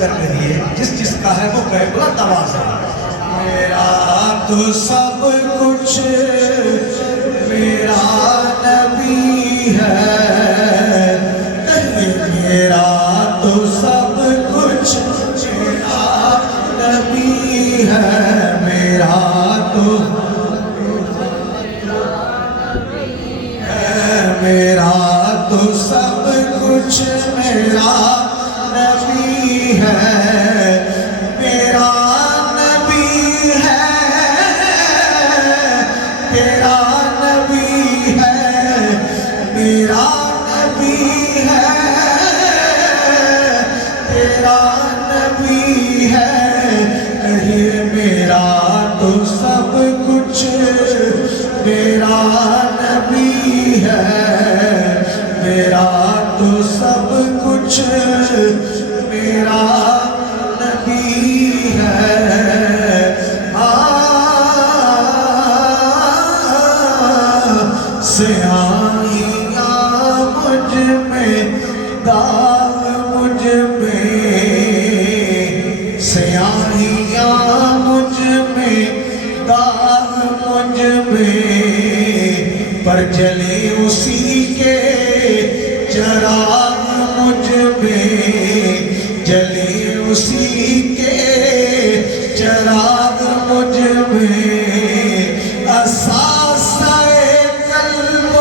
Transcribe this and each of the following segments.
کر رہی ہے، جس کا ہے وہ کہے بلند آواز ہے۔ میرا تو سب کچھ میرا نبی ہے، میرا تو سب کچھ میرا نبی ہے، میرا تو میرا تو سب کچھ میرا نبی ہے، میرا نبی ہے، تیرا نبی ہے، میرا نبی ہے، تیرا نبی ہے، کہیے میرا تو سب کچھ میرا نبی ہے، میرا تو سب کچھ میرا نبی ہے۔ سیاہیاں مجھ میں داغ مجھ میں، سیاہیاں مجھ میں داغ مجھ میں، پر جلے اسی کے چراغ مجھ میں، جلے اسی کے چراغ مجھ میں، اساسہ قلب و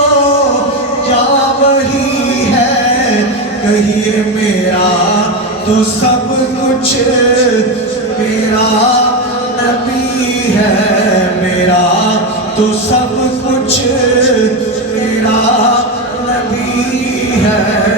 جاں وہی ہے، کہیے میرا تو سب کچھ میرا نبی ہے، میرا تو سب کچھ میرا نبی ہے۔